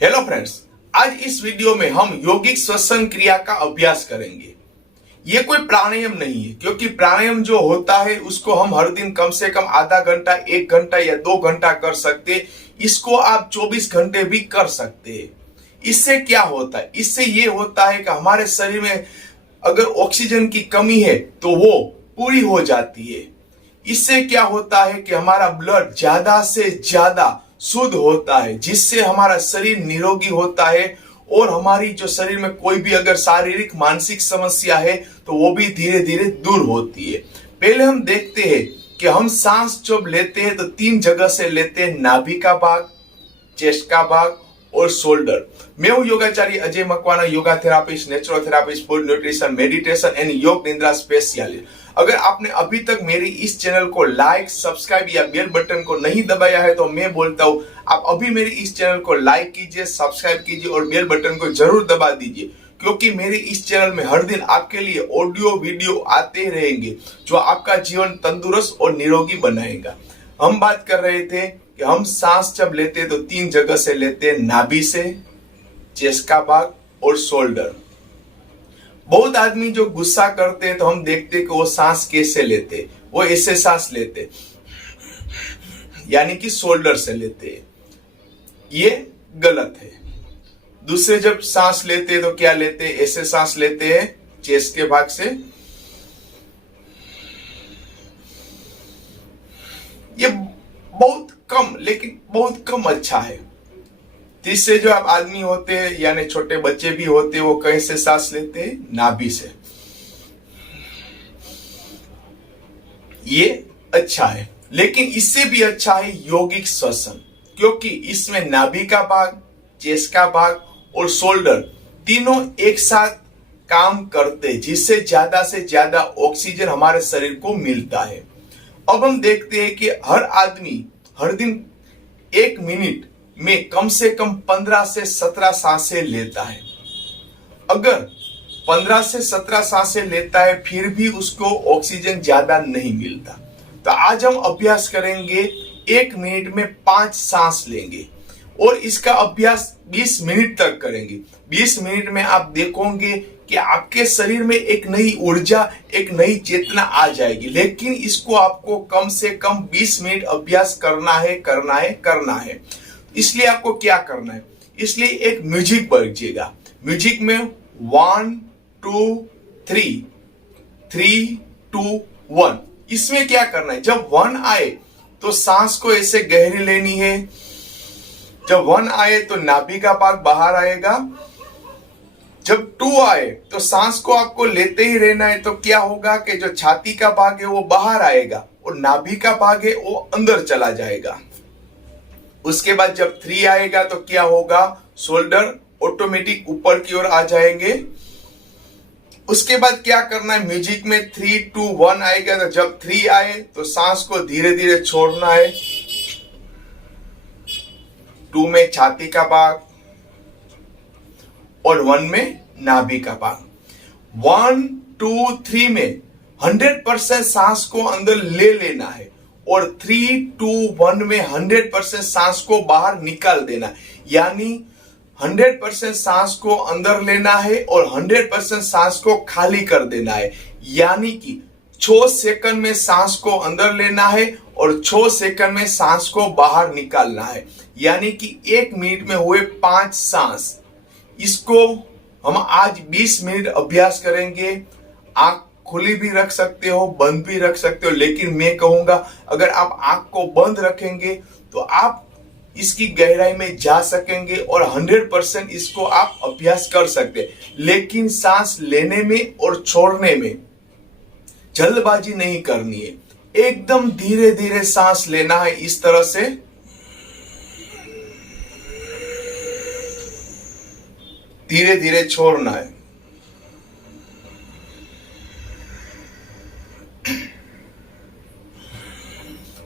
Hello friends, आज इस video में हम यौगिक श्वसन क्रिया का अभ्यास करेंगे। ये कोई प्राणायाम नहीं है, क्योंकि प्राणायाम जो होता है उसको हम हर दिन कम से कम आधा घंटा, 1 घंटा या 2 घंटा कर सकते। इसको आप 24 घंटे भी कर सकते हैं। इससे क्या होता है? इससे ये होता है कि हमारे शरीर में अगर ऑक्सीजन की कमी है तो वो पूरी हो जाती है। इससे क्या होता है कि हमारा ब्लड ज्यादा से ज्यादा शुद्ध होता है, जिससे हमारा शरीर निरोगी होता है और हमारी जो शरीर में कोई भी अगर शारीरिक मानसिक समस्या है तो वो भी धीरे धीरे दूर होती है। पहले हम देखते हैं कि हम सांस जब लेते हैं तो 3 जगह से लेते हैं, नाभि का भाग, चेस्ट का भाग और शोल्डर। मैं हूं योगाचार्य Ajay Makwana, yoga therapist, naturotherapist, food nutrition, meditation and yoga nidra specialist. अगर आपने अभी तक मेरी इस चैनल को लाइक, सब्सक्राइब या बेल बटन को नहीं दबाया है तो मैं बोलता हूं आप अभी मेरी इस चैनल को लाइक कीजिए, सब्सक्राइब कीजिए और बेल बटन को जरूर दबा दीजिए, क्योंकि मेरे इस चैनल में हर दिन आपके लिए ऑडियो वीडियो आते रहेंगे जो आपका जीवन तंदुरुस्त और निरोगी बनाएगा। हम बात कर रहे थे कि हम सांस जब लेते हैं तो 3 जगह से लेते हैं, नाभि से, चेस्ट का भाग और शोल्डर। बहुत आदमी जो गुस्सा करते हैं तो हम देखते हैं कि वो सांस कैसे लेते, वो ऐसे सांस लेते, यानी कि शोल्डर से लेते हैं। ये गलत है। दूसरे जब सांस लेते हैं तो क्या लेते हैं? ऐसे सांस लेते हैं चेस्ट के भाग से। ये बहुत कम, लेकिन बहुत कम अच्छा है। तीसरे जो आप आदमी होते हैं यानी छोटे बच्चे भी होते हैं, वो कैसे सांस लेते हैं? नाभि से। ये अच्छा है, लेकिन इससे भी अच्छा है यौगिक श्वसन, क्योंकि इसमें नाभि का भाग, चेस्ट का भाग और शोल्डर तीनों एक साथ काम करते हैं, जिससे ज्यादा से ज्यादा ऑक्सीजन हमारे शरीर को मिलता है। अब हम देखते हैं कि हर आदमी हर दिन 1 मिनट में कम से कम 15 से 17 सांसें लेता है। अगर 15 से 17 सांसें लेता है फिर भी उसको ऑक्सीजन ज्यादा नहीं मिलता, तो आज हम अभ्यास करेंगे 1 मिनट में 5 सांस लेंगे और इसका अभ्यास 20 मिनट तक करेंगे। 20 मिनट में आप देखोगे कि आपके शरीर में एक नई ऊर्जा, एक नई चेतना आ जाएगी। लेकिन इसको आपको कम से कम 20 मिनट अभ्यास करना है। इसलिए आपको क्या करना है? इसलिए एक म्यूजिक बजेगा। म्यूजिक में 1 2 3 3 2 1। इसमें क्या करना है? जब 1 आए तो सांस को ऐसे गहरी लेनी है। जब 1 आए तो नाभि का भाग बाहर आएगा। जब 2 आए तो सांस को आपको लेते ही रहना है। तो क्या होगा कि जो छाती का भाग है वो बाहर आएगा और नाभि का भाग है वो अंदर चला जाएगा। उसके बाद जब 3 आएगा तो क्या होगा? शोल्डर ऑटोमेटिक ऊपर की ओर आ जाएंगे। उसके बाद क्या करना है? म्यूजिक में 3 2 1 आएगा, तो जब 3 आए तो सांस को धीरे धीरे छोड़ना है। 2 में छाती का भाग और 1 में नाभि का भाग। 1 2 3 में 100% सांस को अंदर ले लेना है और 3 2 1 में 100% सांस को बाहर निकाल देना, यानी 100% सांस को अंदर लेना है और 100% सांस को खाली कर देना है। यानी कि 6 सेकंड में सांस को अंदर लेना है और 6 सेकंड में सांस को बाहर निकालना है, यानी कि 1 मिनट में हुए 5 सांस। इसको हम आज 20 मिनट अभ्यास करेंगे। आंख खुली भी रख सकते हो, बंद भी रख सकते हो, लेकिन मैं कहूंगा अगर आप आंख को बंद रखेंगे तो आप इसकी गहराई में जा सकेंगे और 100% इसको आप अभ्यास कर सकते हैं। लेकिन सांस लेने में और छोड़ने में जल्दबाजी नहीं करनी है। एकदम धीरे धीरे सांस लेना है, इस तरह से। धीरे धीरे छोड़ना है।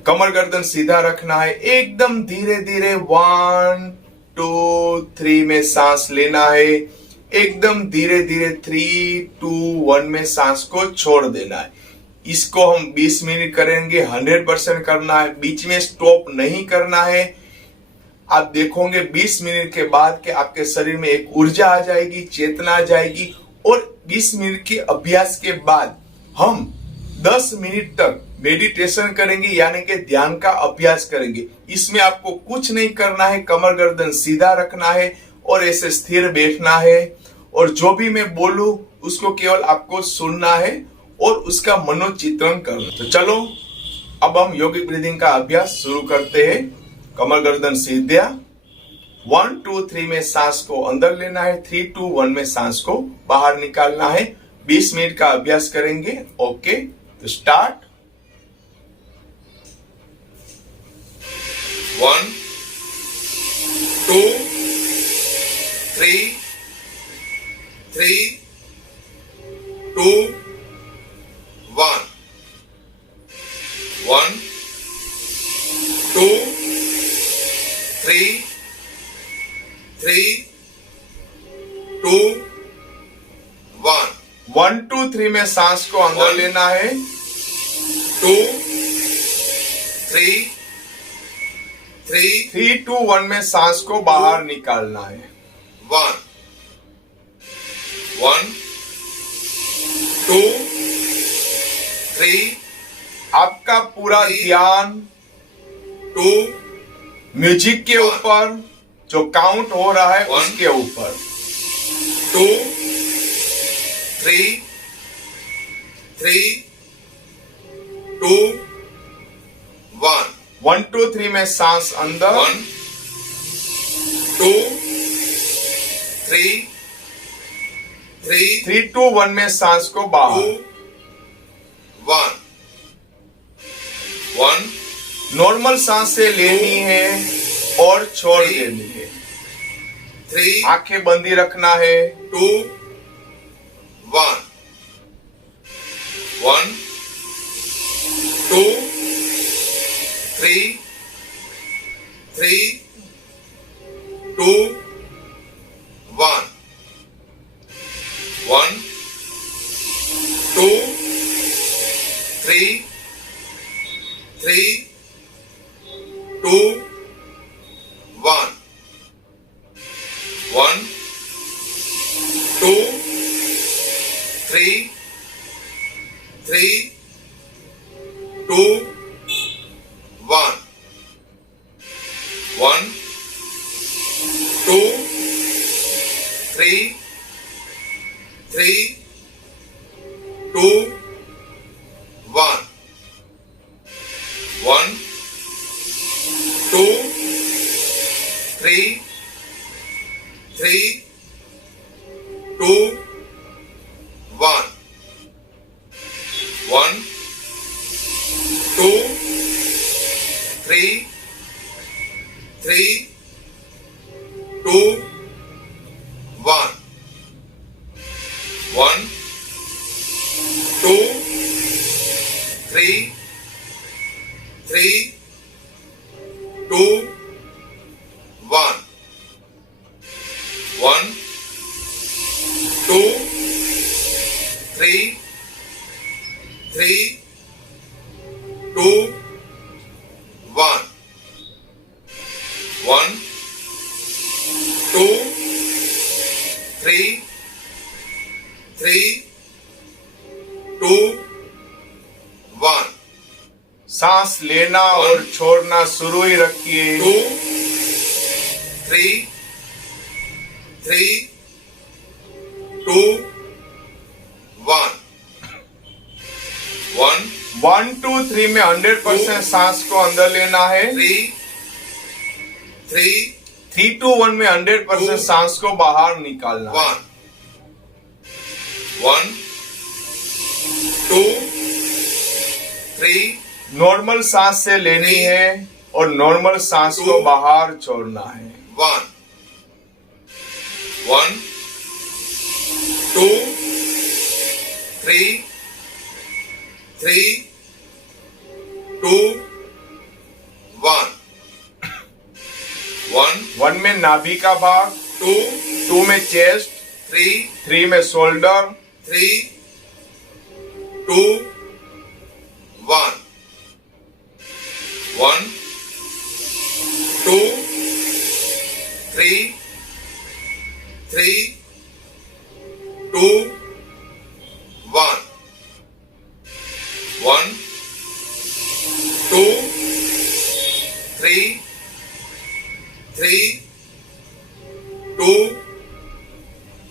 कमर गर्दन सीधा रखना है। एकदम धीरे धीरे 1 2 3 में सांस लेना है। एकदम धीरे धीरे 3 2 1 में सांस को छोड़ देना है। इसको हम 20 मिनट करेंगे। 100% करना है, बीच में स्टॉप नहीं करना है। आप देखोगे 20 मिनट के बाद कि आपके शरीर में एक ऊर्जा आ जाएगी, चेतना आ जाएगी। और 20 मिनट के अभ्यास के बाद हम 10 मिनट तक मेडिटेशन करेंगे, यानी कि ध्यान का अभ्यास करेंगे। इसमें आपको कुछ नहीं करना है, कमर गर्दन सीधा रखना है और ऐसे स्थिर बैठना है, और जो भी मैं बोलूं उसको केवल आपको सुनना है और उसका मनोचित्रण करना। तो चलो अब हम योगिक ब्रीदिंग का अभ्यास शुरू करते हैं। कमर गर्दन सीधा, 1 2 3 में सांस को अंदर लेना है, 3 2 1 में सांस को बाहर निकालना है। 20 मिनट का अभ्यास करेंगे। ओके, तो स्टार्ट। 1 2 3 3 2 1 1 2 3 3 2 1 1 2 3 में सांस को अंदर लेना है, 2 3 3 2 1 में सांस को बाहर निकालना है। 1 1 2 3। आपका पूरा ध्यान 2 म्यूजिक के ऊपर, जो काउंट हो रहा है उसके ऊपर। 2 3 3 2 1 1 2 3 में सांस अंदर, 1 2 3 3 2 1 में सांस को बाहर। 1 1 नॉर्मल सांस से लेनी है और छोड़ देनी है। 3 आंखें बंदी रखना है। 2 1 1 2 3 3 2 1 1 2 3 3 2 1 1 2 3 3 2 1 1 2 3 3 2 1 1 2 3 3 2 1 1 2 3 3 2 1 1 2 3 3 2 1 1 2 3 3 2 1 1 2 3 3 2 1। सांस लेना और छोड़ना शुरू ही रखिए। 2 3 3 2 1 1 1 2 3 में 100% सांस को अंदर लेना है। 3 3 2 1 में 100% सांस को बाहर निकालना। 1 1 2 3 नॉर्मल सांस से लेनी है और नॉर्मल सांस को बाहर छोड़ना है। 1 1 2 3 3 2 1 1 1 में नाभि का भाग, 2 में चेस्ट, 3 में शोल्डर, 3 2 1 1 2 2 3 3 2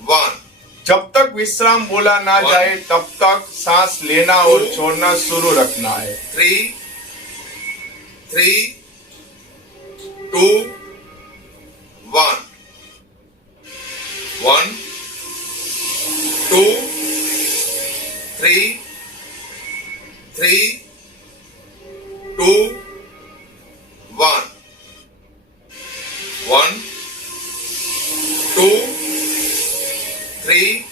1। जब तक विश्राम बोला ना जाए तब तक सांस लेना और छोड़ना शुरू रखना है। 3 3 2 1 1 2 3 3 2 1 1 2 3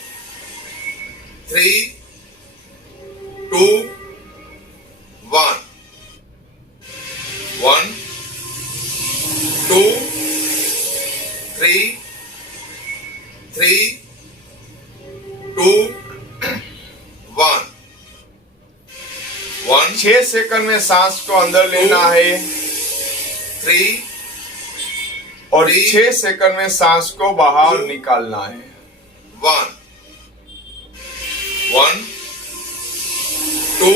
3 2 1 1 2 3 3 2 1 1। 6 सेकंड में सांस को अंदर लेना है 3 और 6 सेकंड में सांस को बाहर निकालना है 1 1 2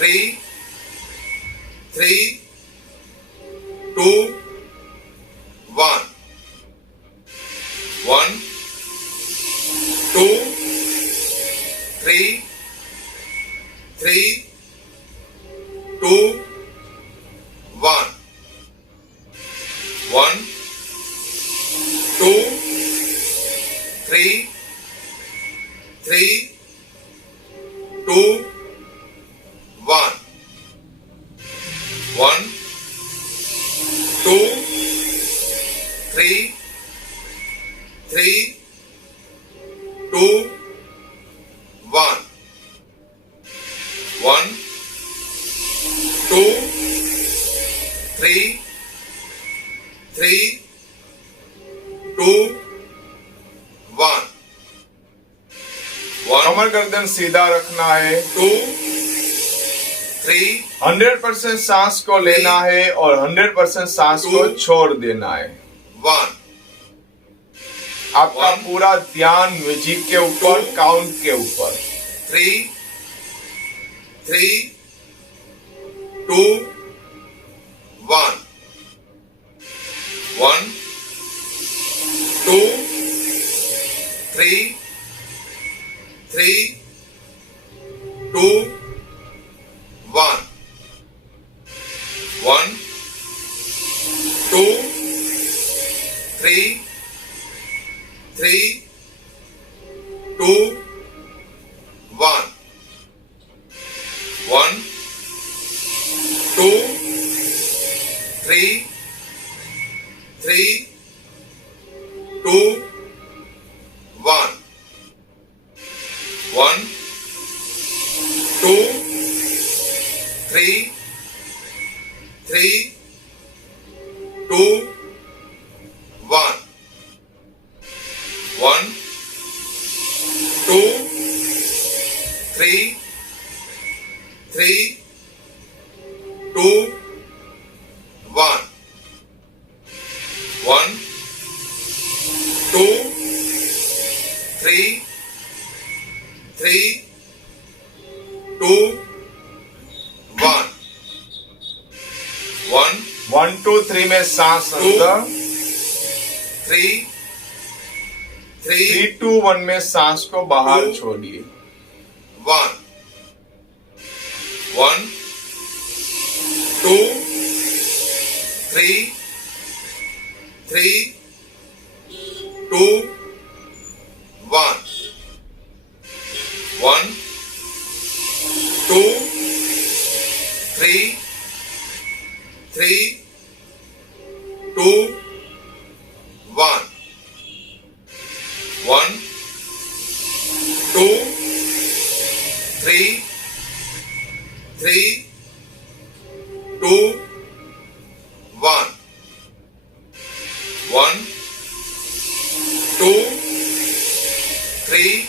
3 3 2 1 1 2 3 3 2 1 1 2 3 3 2 1 1 2 3 3 2 1 1 2 3 3 2 1 कमर गर्दन सीधा रखना है 2 3 100% सांस को लेना है और 100% सांस को छोड़ देना है 1। आपका पूरा ध्यान म्यूजिक के ऊपर, काउंट के ऊपर 3 3 2 1 1 2 3 3 2 1 1 2 3 3 2 1 1 2 3 3 2 1 1 2 3 3 2 1 1 2 3 3 2 1 1 2 3 3 2 1 1 1 2 3 में सांस अंदर 3 3 2 1 में सांस को बाहर छोड़िए 1 1 2 3 3 2 1 1 2 3 3 2 1 1 2 3 3 2 1 1 2 3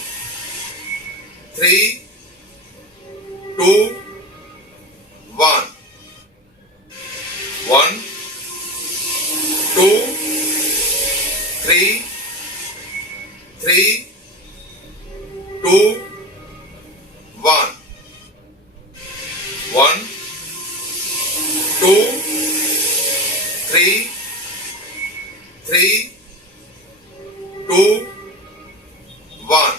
3 2 1 1 2 3 3 2 1 1 2, 3, 3, 2, 1.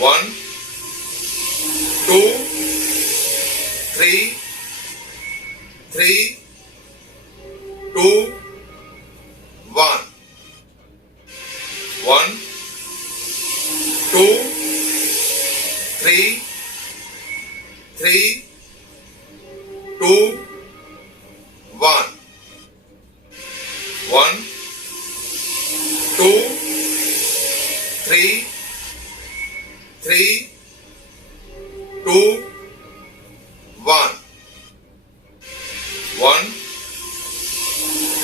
1, 2, 3, 3, 2, 1. 1, 2, 3, 3, 2, 1. 1, 2, 3, 3, 2, 1. 1,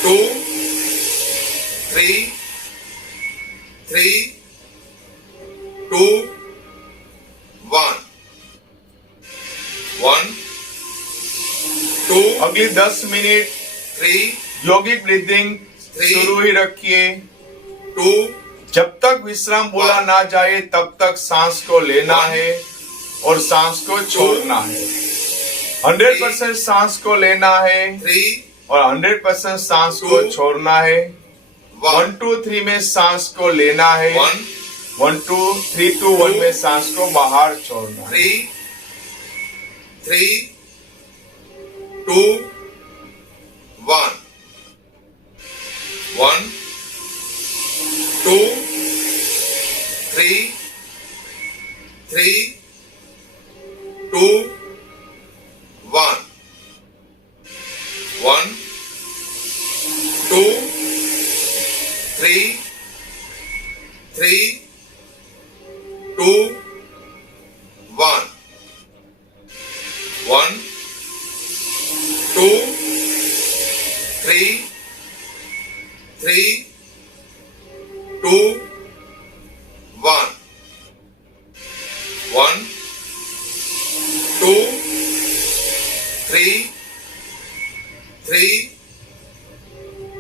2, 3, 3, 2, 1. 1, 2, अगली 10 मिनट 3 योगिक ब्रीदिंग शुरू ही रखिए। 2, जब तक विश्राम बोला ना जाए तब तक सांस को लेना है और सांस को छोड़ना है। 100% सांस को लेना है और 100% सांस को छोड़ना है। 1, 2, 3 में सांस को लेना है। 1, 2, 3, 2, 1 में सांस को बाहर छोड़ना है। 3, 2, 1. 1, 2, 3, 3, 2, 1. 1, 2, 3, 3, 2, 1. 1, 2, 3, 3, 2, 1. 1, 2, 3, 3,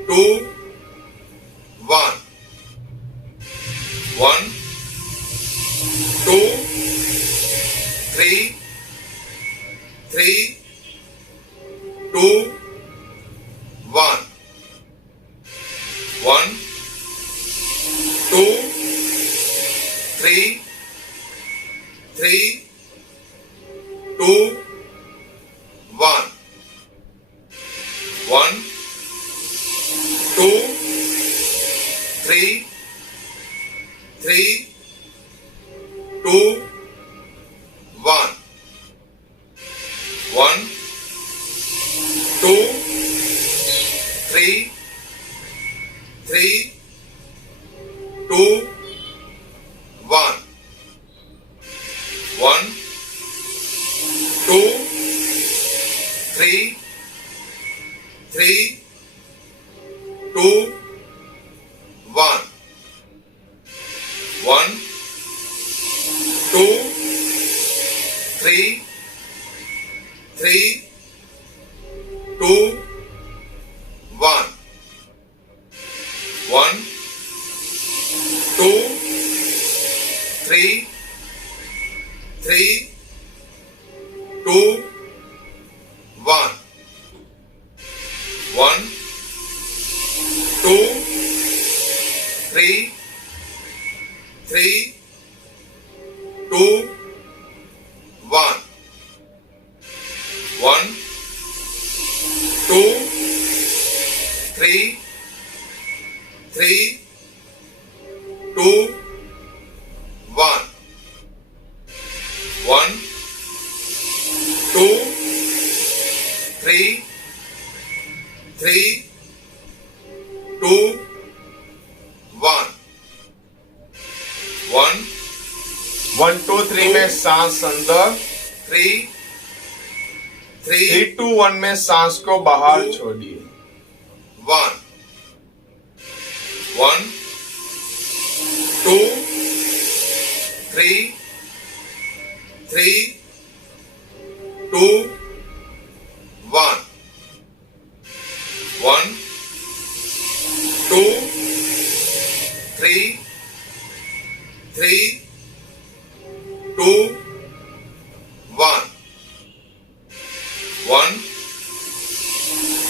2, 1. 1, 2, 3, 3, 2, 1. 1, 2, 3, 3, 2, 1. 1, 2, 3, 3, 2, 1. 1, 2, 3, 3, 2, 1. 1, 2, 3, 3, 2, 1. 1, 2, 3, 3, 2, 1. 1, 2, 3, 3, 2, 1. 1, 2, 3, 3, 2, 1. 1, 2, 3, 3, 2, 1. 1, 2, 3, 3, 2, 1. 1, 1, 2, 3 में सांस अंदर, 3, 3, 2, 1 में सांस को बाहर छोड़िए। 1, 1, 2, 3, 3, 2, 1. 1, 2, 3, 3, 2, 1. 1,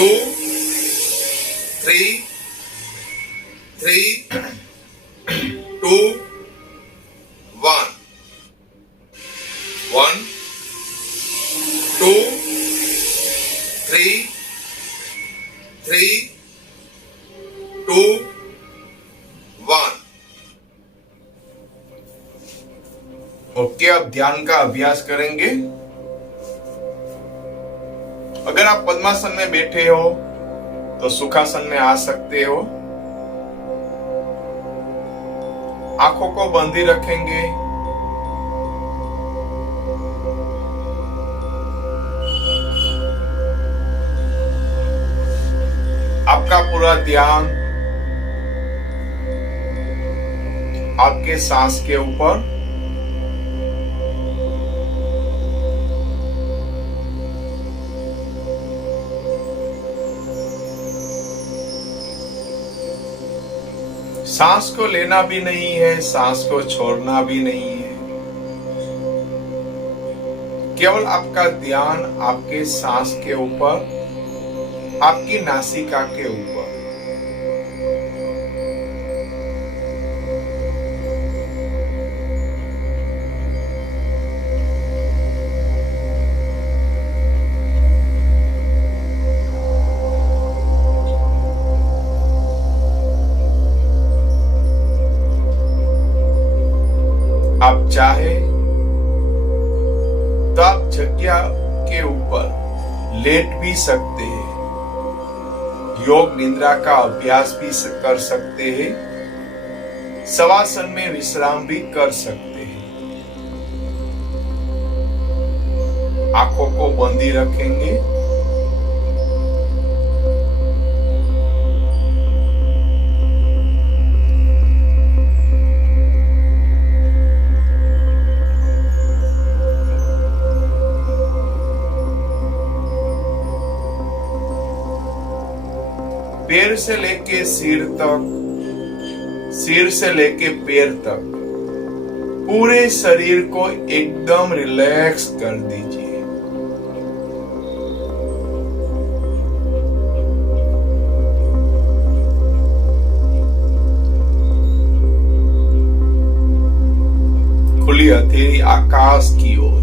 2 3 3 2 1 1 2 3 3 2 1। ओके, अब ध्यान का अभ्यास करेंगे। अगर आप पद्मासन में बैठे हो तो सुखासन में आ सकते हो। आंखों को बंदी रखेंगे। आपका पूरा ध्यान आपके सांस के ऊपर। सांस को लेना भी नहीं है, सांस को छोड़ना भी नहीं है। केवल आपका ध्यान आपके सांस के ऊपर, आपकी नासिका के ऊपर। आप चाहे तो आप जगह के ऊपर लेट भी सकते हैं। योग निद्रा का अभ्यास भी कर सकते हैं। शवासन में विश्राम भी कर सकते हैं। आंखों को बंदी रखेंगे। पैर से लेके सिर तक, सिर से लेके पैर तक पूरे शरीर को एकदम रिलैक्स कर दीजिए। खुली हथेली आकाश की ओर।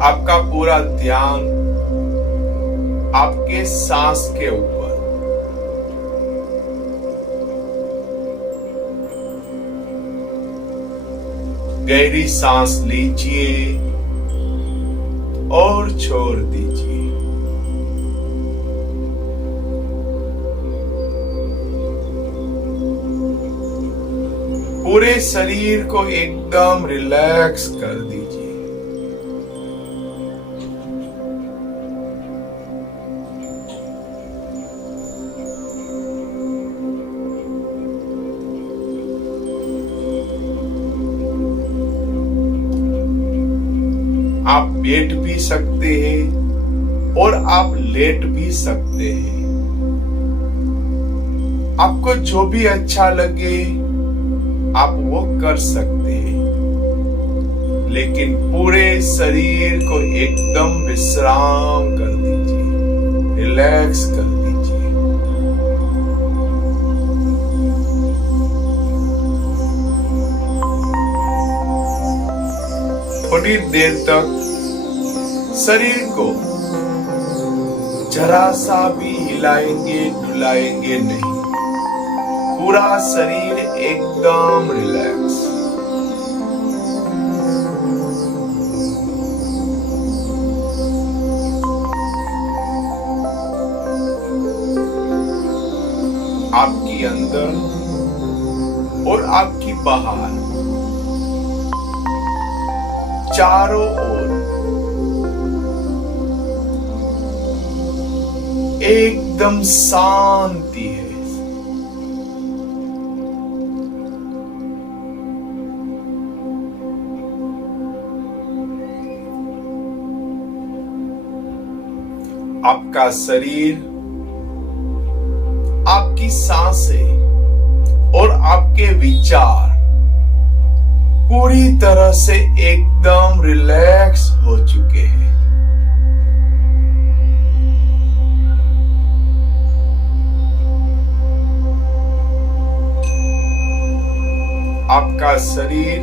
आपका पूरा ध्यान आपके सांस के ऊपर। गहरी सांस लीजिए और छोड़ दीजिए। पूरे शरीर को एकदम रिलैक्स कर दीजिए। आप बैठ भी सकते हैं और आप लेट भी सकते हैं। आपको जो भी अच्छा लगे आप वो कर सकते हैं, लेकिन पूरे शरीर को एकदम विश्राम कर दीजिए, रिलैक्स कर दीजिए। थोड़ी देर तक शरीर को जरा सा भी हिलाएंगे डुलाएंगे नहीं। पूरा शरीर एकदम रिलैक्स। चारों ओर एकदम शांति है। आपका शरीर, आपकी सांसें और आपके विचार पूरी तरह से एकदम रिलैक्स हो चुके हैं। आपका शरीर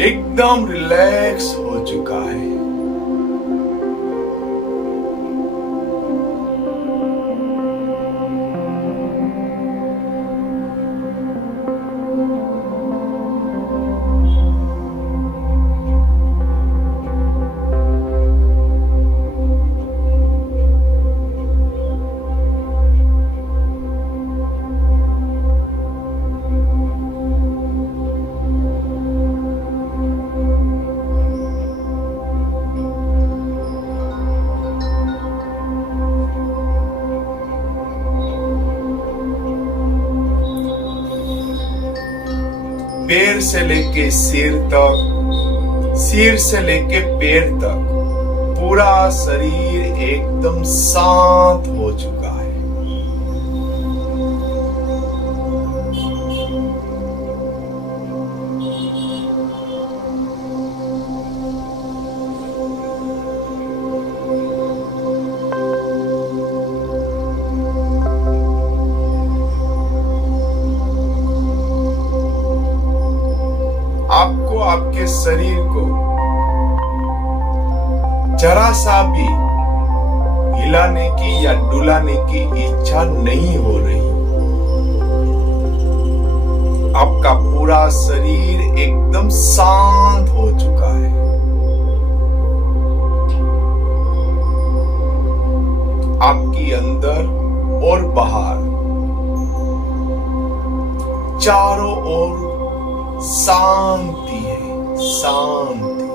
एकदम रिलैक्स हो चुका है। पैर से लेके सिर तक, सिर से लेके पैर तक पूरा शरीर एकदम शांत हो चुका है। आपको आपके शरीर को जरा सा भी हिलाने की या डुलाने की इच्छा नहीं हो रही। आपका पूरा शरीर एकदम शांत हो चुका है। आपकी अंदर और बाहर चारों ओर शांति है, शांति।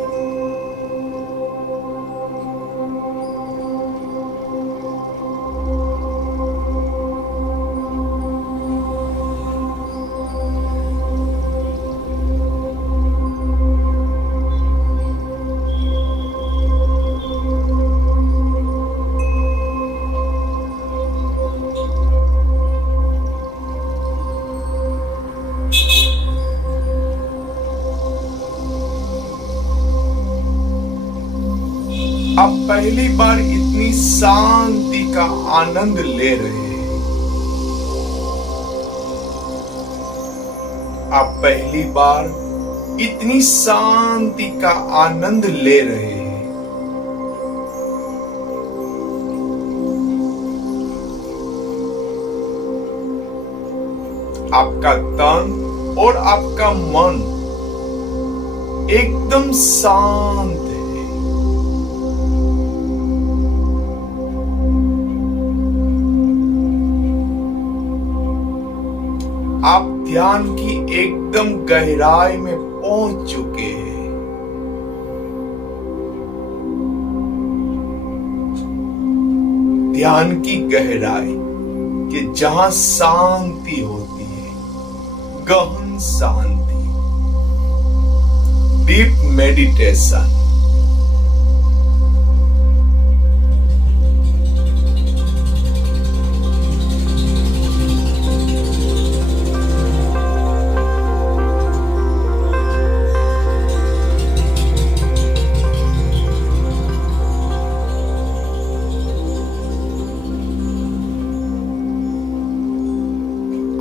आप पहली बार इतनी शांति का आनंद ले रहे हैं। आप पहली बार इतनी शांति का आनंद ले रहे हैं। आपका तन और आपका मन एकदम शांत है। आप ध्यान की एकदम गहराई में पहुंच चुके हैं। ध्यान की गहराई कि जहां शांति होती है, गहन शांति, डीप मेडिटेशन।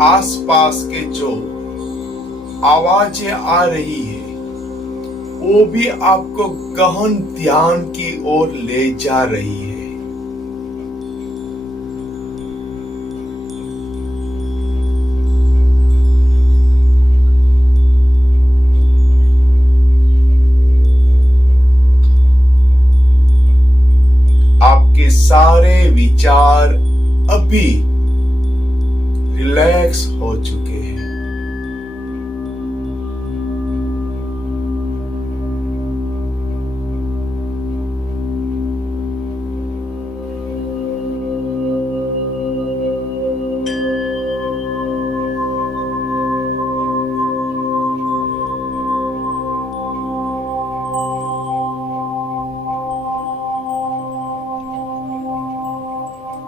आसपास के जो आवाजें आ रही है वो भी आपको गहन ध्यान की ओर ले जा रही है। आपके सारे विचार अभी रिलैक्स हो चुके हैं।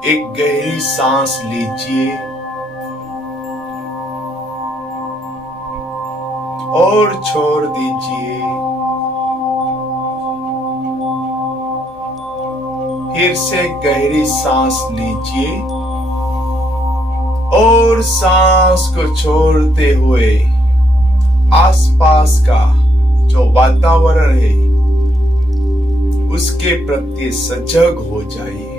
एक गहरी सांस लीजिए और छोड़ दीजिए। फिर से गहरी सांस लीजिए और सांस को छोड़ते हुए आसपास का जो वातावरण है उसके प्रति सजग हो जाइए।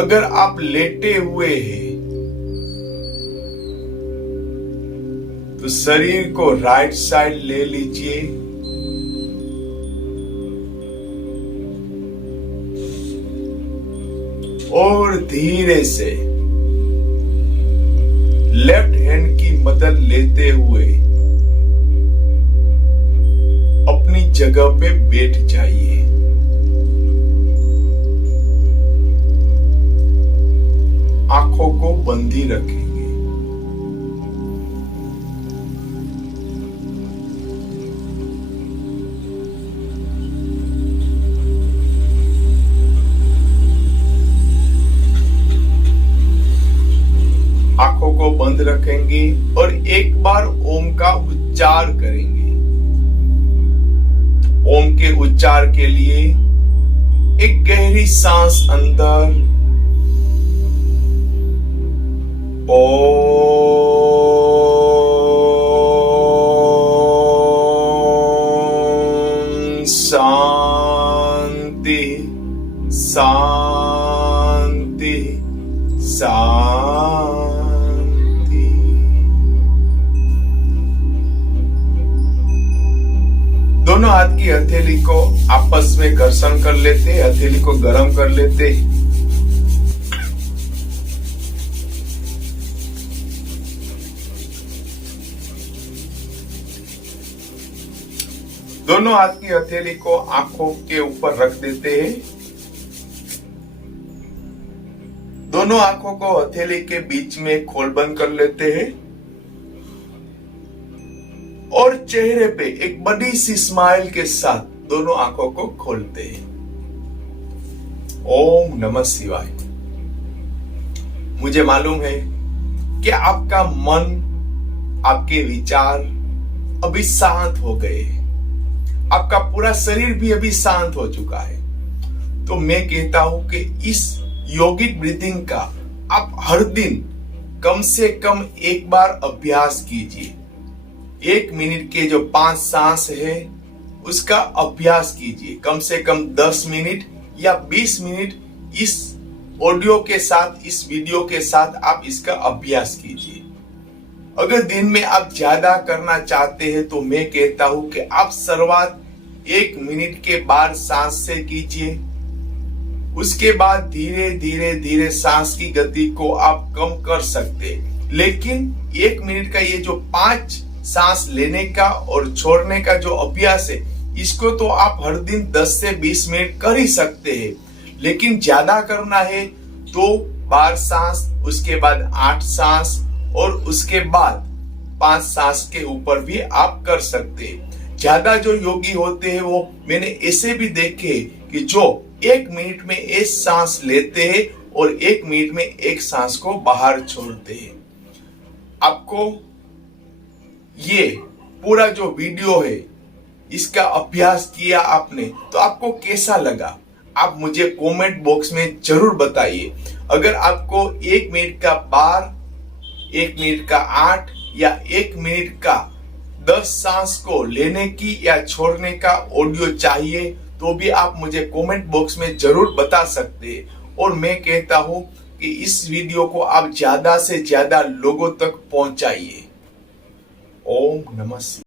अगर आप लेटे हुए हैं तो शरीर को राइट साइड ले लीजिए और धीरे से लेफ्ट हैंड की मदद लेते हुए अपनी जगह पे बैठ जाइए। आंखों को बंद ही रखेंगे। आंखों को बंद रखेंगे और एक बार ओम का उच्चार करेंगे। ओम के उच्चार के लिए एक गहरी सांस अंदर शांति शांति शांति। दोनों हाथ की हथेली को आपस में घर्षण कर लेते, हथेली को गर्म कर लेते। दोनों हाथ की हथेली को आंखों के ऊपर रख देते हैं। दोनों आंखों को हथेली के बीच में खोल बंद कर लेते हैं और चेहरे पे एक बड़ी सी स्माइल के साथ दोनों आंखों को खोलते हैं। ओम नमः शिवाय। मुझे मालूम है कि आपका मन, आपके विचार अभी शांत हो गए, आपका पूरा शरीर भी अभी शांत हो चुका है। तो मैं कहता हूं कि इस योगिक ब्रीथिंग का आप हर दिन कम से कम एक बार अभ्यास कीजिए। 1 मिनट के जो 5 सांस है उसका अभ्यास कीजिए। कम से कम 10 मिनट या 20 मिनट इस ऑडियो के साथ, इस वीडियो के साथ आप इसका अभ्यास कीजिए। अगर दिन में आप ज्यादा करना चाहते हैं तो मैं कहता हूं कि आप शुरुआत 1 मिनट के बाद सांस से कीजिए। उसके बाद धीरे धीरे धीरे सांस की गति को आप कम कर सकते हैं। लेकिन 1 मिनट का ये जो 5 सांस लेने का और छोड़ने का जो अभ्यास है, इसको तो आप हर दिन 10 से 20 मिनट कर ही सकते हैं। लेकिन ज्यादा करना है तो 12 सांस, उसके बाद 8 सांस और उसके बाद 5 सांस के ऊपर भी आप कर सकते हैं। ज्यादा जो योगी होते हैं वो मैंने ऐसे भी देखे कि जो 1 मिनट में 1 सांस लेते हैं और 1 मिनट में 1 सांस को बाहर छोड़ते हैं। आपको ये पूरा जो वीडियो है इसका अभ्यास किया आपने तो आपको कैसा लगा, आप मुझे कमेंट बॉक्स में जरूर बताइए। अगर आपको 1 मिनट का 12, 1 मिनट का 8 या 1 मिनट का 10 सांस को लेने की या छोड़ने का ऑडियो चाहिए तो भी आप मुझे कमेंट बॉक्स में जरूर बता सकते हैं। और मैं कहता हूं कि इस वीडियो को आप ज्यादा से ज्यादा लोगों तक पहुंचाइए। ओम नमः शिवाय।